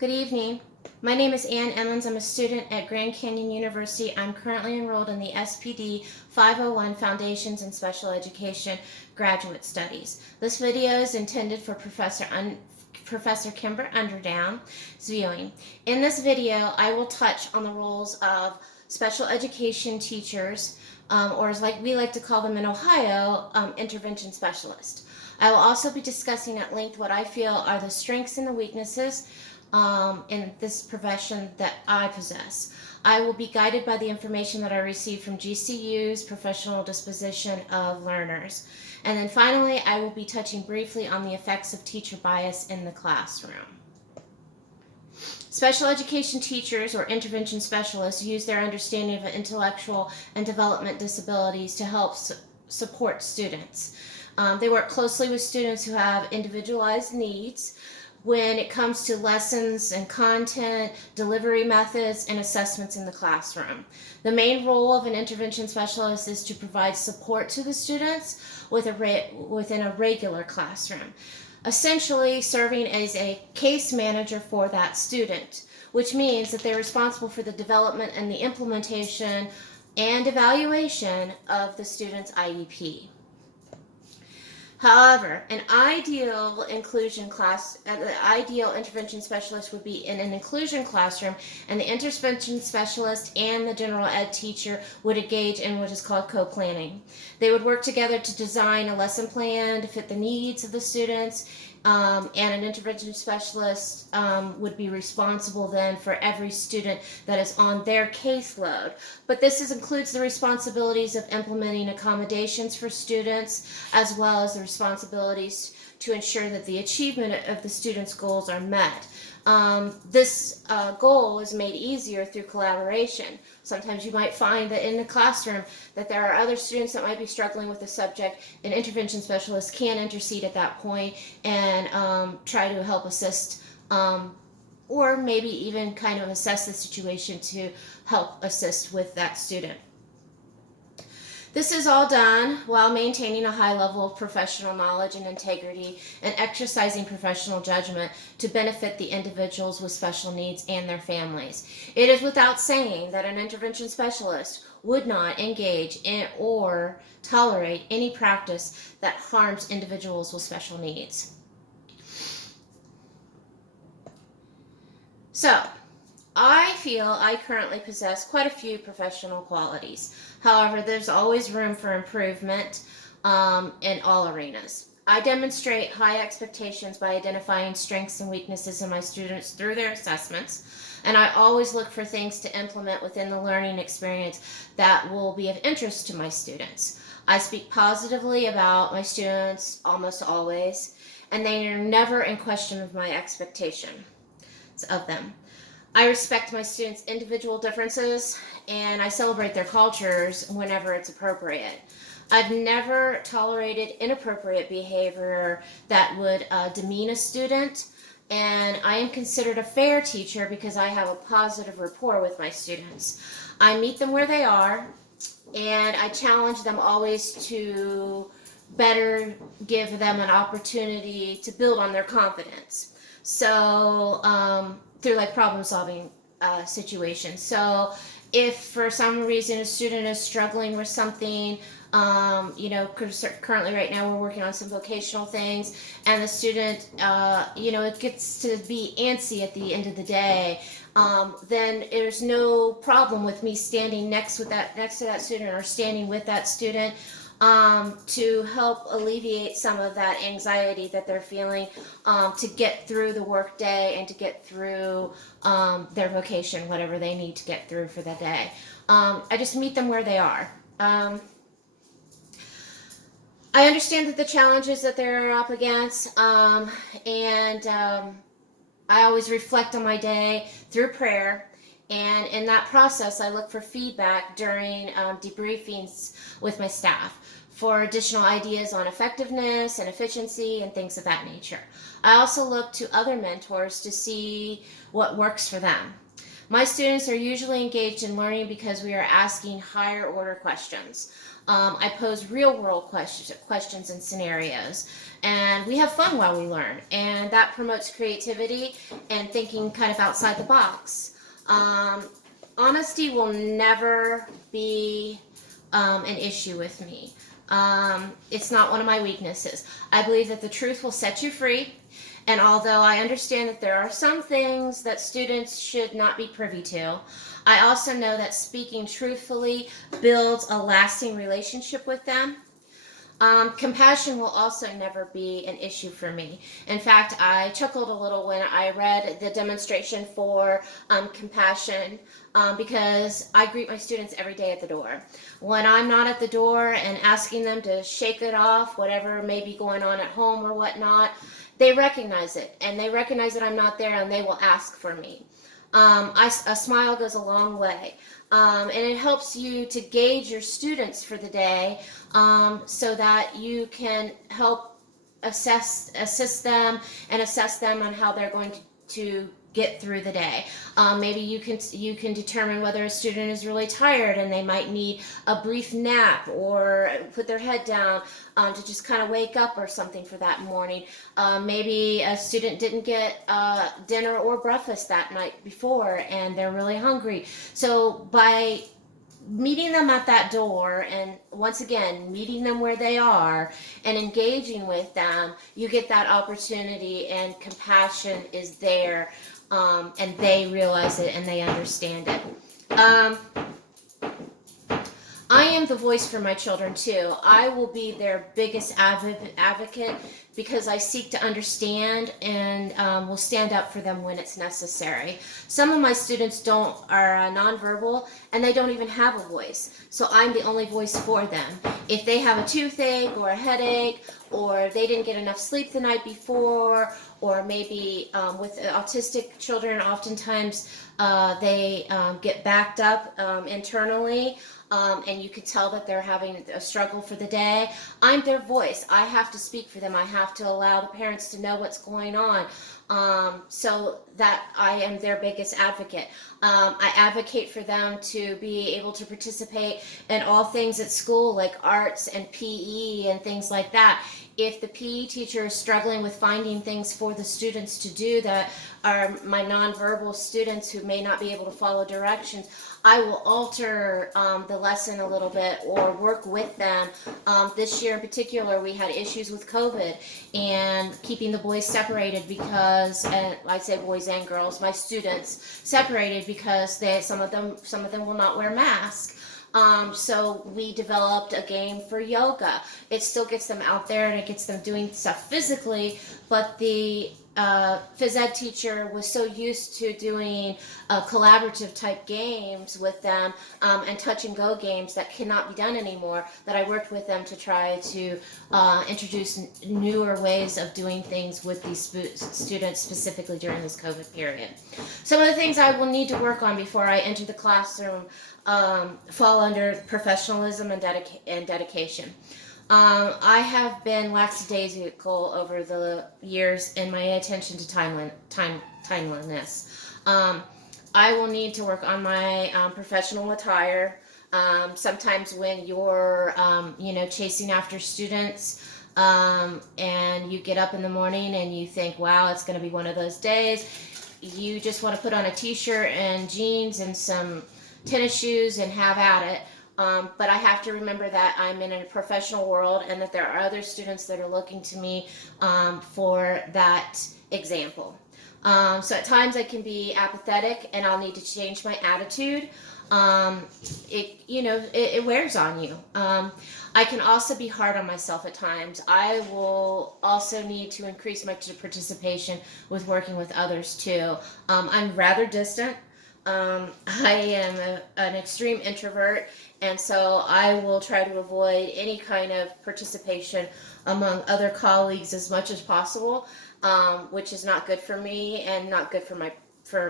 Good evening. My name is Ann Emmons. I'm a student at Grand Canyon University. I'm currently enrolled in the SPD 501 Foundations in Special Education Graduate Studies. This video is intended for Professor Kimber Underdown's viewing. In this video, I will touch on the roles of special education teachers, or as we like to call them in Ohio, intervention specialists. I will also be discussing at length what I feel are the strengths and the weaknesses in this profession that I possess. I will be guided by the information that I received from GCU's Professional Disposition of Learners. And then finally, I will be touching briefly on the effects of teacher bias in the classroom. Special education teachers or intervention specialists use their understanding of intellectual and development disabilities to help support students. They work closely with students who have individualized needs when it comes to lessons and content, delivery methods, and assessments in the classroom. The main role of an intervention specialist is to provide support to the students within a regular classroom, essentially serving as a case manager for that student, which means that they're responsible for the development and the implementation and evaluation of the student's IEP. However, an ideal intervention specialist would be in an inclusion classroom, and the intervention specialist and the general ed teacher would engage in what is called co-planning. They would work together to design a lesson plan to fit the needs of the students, and an intervention specialist would be responsible then for every student that is on their caseload. But this includes the responsibilities of implementing accommodations for students, as well as the responsibilities to ensure that the achievement of the students' goals are met. This goal is made easier through collaboration. Sometimes you might find that in the classroom that there are other students that might be struggling with the subject. An intervention specialist can intercede at that point and try to help assist, or maybe even kind of assess the situation to help assist with that student. This is all done while maintaining a high level of professional knowledge and integrity and exercising professional judgment to benefit the individuals with special needs and their families. It is without saying that an intervention specialist would not engage in or tolerate any practice that harms individuals with special needs. So, I feel I currently possess quite a few professional qualities. However, there's always room for improvement in all arenas. I demonstrate high expectations by identifying strengths and weaknesses in my students through their assessments, and I always look for things to implement within the learning experience that will be of interest to my students. I speak positively about my students almost always, and they are never in question of my expectation of them. I respect my students' individual differences, and I celebrate their cultures whenever it's appropriate. I've never tolerated inappropriate behavior that would demean a student, and I am considered a fair teacher because I have a positive rapport with my students. I meet them where they are, and I challenge them always to better give them an opportunity to build on their confidence. So, through problem solving situations. So if for some reason a student is struggling with something, currently right now we're working on some vocational things, and the student, it gets to be antsy at the end of the day, then there's no problem with me standing next to that student or standing with that student to help alleviate some of that anxiety that they're feeling, to get through the work day and to get through their vocation, whatever they need to get through for the day. I just meet them where they are. I understand that the challenges that they're up against, and I always reflect on my day through prayer. And in that process, I look for feedback during debriefings with my staff for additional ideas on effectiveness and efficiency and things of that nature. I also look to other mentors to see what works for them. My students are usually engaged in learning because we are asking higher order questions. I pose real world questions and scenarios. And we have fun while we learn. And that promotes creativity and thinking kind of outside the box. Um, Honesty will never be an issue with me. It's not one of my weaknesses. I believe that the truth will set you free. And although I understand that there are some things that students should not be privy to, I also know that speaking truthfully builds a lasting relationship with them. Compassion will also never be an issue for me. In fact, I chuckled a little when I read the demonstration for compassion because I greet my students every day at the door. When I'm not at the door and asking them to shake it off, whatever may be going on at home or whatnot, they recognize it, and they recognize that I'm not there, and they will ask for me. A smile goes a long way. And it helps you to gauge your students for the day, so that you can help assist them and assess them on how they're going to get through the day. Maybe you can determine whether a student is really tired and they might need a brief nap or put their head down to just kind of wake up or something for that morning. Maybe a student didn't get dinner or breakfast that night before and they're really hungry. So by meeting them at that door, and once again meeting them where they are and engaging with them, you get that opportunity, and compassion is there, and they realize it and they understand it. I am the voice for my children too. I will be their biggest advocate because I seek to understand and will stand up for them when it's necessary. Some of my students are nonverbal and they don't even have a voice. So I'm the only voice for them. If they have a toothache or a headache, or they didn't get enough sleep the night before, or maybe with autistic children, oftentimes they get backed up internally. And you can tell that they're having a struggle for the day. I'm their voice. I have to speak for them. I have to allow the parents to know what's going on, so that I am their biggest advocate. I advocate for them to be able to participate in all things at school, like arts and PE and things like that. If the PE teacher is struggling with finding things for the students to do that are my nonverbal students who may not be able to follow directions, I will alter the lesson a little bit or work with them. This year in particular, we had issues with COVID and keeping the boys separated because, and I say boys and girls, my students separated because some of them will not wear masks. So we developed a game for yoga. It still gets them out there and it gets them doing stuff physically, but the phys ed teacher was so used to doing collaborative type games with them, and touch and go games that cannot be done anymore, that I worked with them to try to introduce newer ways of doing things with these students, specifically during this COVID period. Some of the things I will need to work on before I enter the classroom fall under professionalism and dedication. I have been lackadaisical over the years in my attention to timeliness. I will need to work on my professional attire. Sometimes when you're, chasing after students, and you get up in the morning and you think, wow, it's going to be one of those days. You just want to put on a t-shirt and jeans and some tennis shoes and have at it. But I have to remember that I'm in a professional world and that there are other students that are looking to me for that example. So at times I can be apathetic and I'll need to change my attitude. It wears on you. I can also be hard on myself at times. I will also need to increase my participation with working with others too. I'm rather distant. I am an extreme introvert, and so I will try to avoid any kind of participation among other colleagues as much as possible, which is not good for me and not good for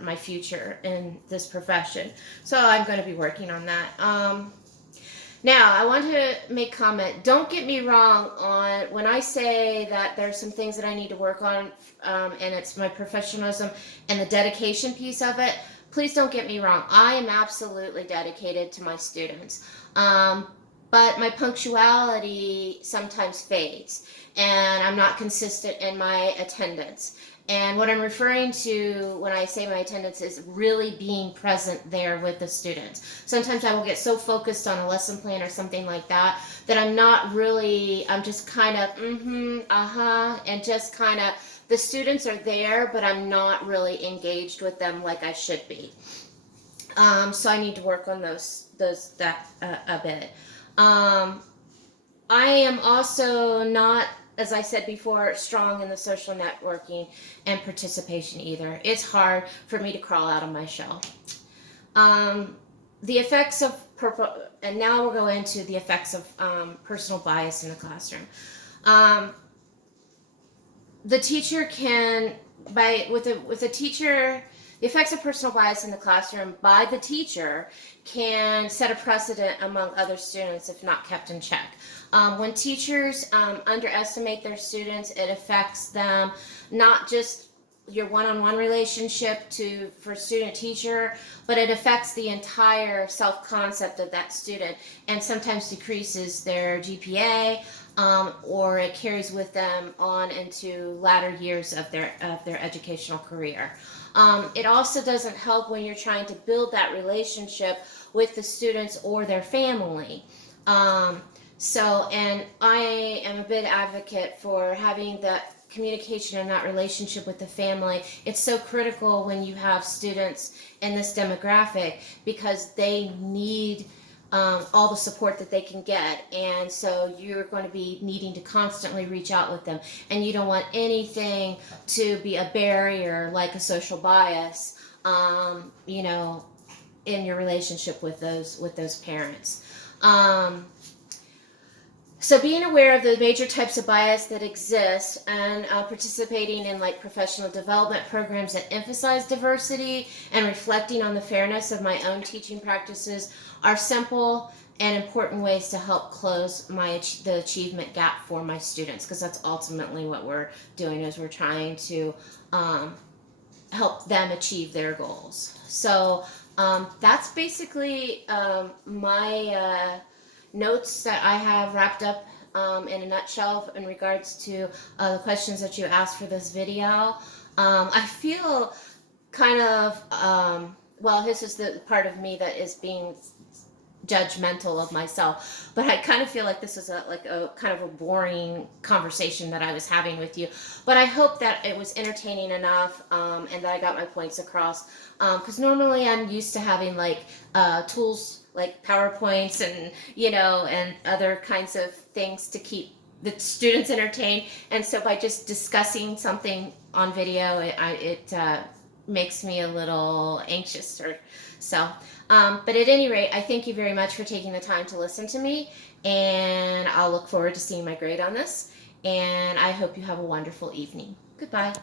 my future in this profession. So I'm going to be working on that. Now, I want to make comment. Don't get me wrong on when I say that there's some things that I need to work on, and it's my professionalism and the dedication piece of it. Please don't get me wrong. I am absolutely dedicated to my students. But but my punctuality sometimes fades, and I'm not consistent in my attendance. And what I'm referring to when I say my attendance is really being present there with the students. Sometimes I will get so focused on a lesson plan or something like that that I'm not really, I'm just kind of, and just kind of, the students are there, but I'm not really engaged with them like I should be. So I need to work on that a bit. I am also not, as I said before, strong in the social networking and participation either. It's hard for me to crawl out of my shell. The effects of and now we'll go into the effects of personal bias in the classroom. The teacher can, with a teacher, the effects of personal bias in the classroom by the teacher can set a precedent among other students if not kept in check. When teachers underestimate their students, it affects them, not just your one-on-one relationship for student-teacher, but it affects the entire self-concept of that student, and sometimes decreases their GPA, or it carries with them on into latter years of their educational career. It also doesn't help when you're trying to build that relationship with the students or their family. And I am a big advocate for having that communication and that relationship with the family. It's so critical when you have students in this demographic, because they need all the support that they can get, and so you're going to be needing to constantly reach out with them, and you don't want anything to be a barrier like a social bias, in your relationship with those parents. So being aware of the major types of bias that exist, and participating in professional development programs that emphasize diversity, and reflecting on the fairness of my own teaching practices are simple and important ways to help close the achievement gap for my students, because that's ultimately what we're doing, is we're trying to help them achieve their goals. So that's basically my notes that I have wrapped up in a nutshell in regards to the questions that you asked for this video. I feel kind of, this is the part of me that is being judgmental of myself, but I kind of feel like this is a kind of a boring conversation that I was having with you, but I hope that it was entertaining enough, and that I got my points across, because normally I'm used to having tools like PowerPoints and other kinds of things to keep the students entertained, and so by just discussing something on video, it makes me a little anxious, or so. But at any rate, I thank you very much for taking the time to listen to me, and I'll look forward to seeing my grade on this, and I hope you have a wonderful evening. Goodbye.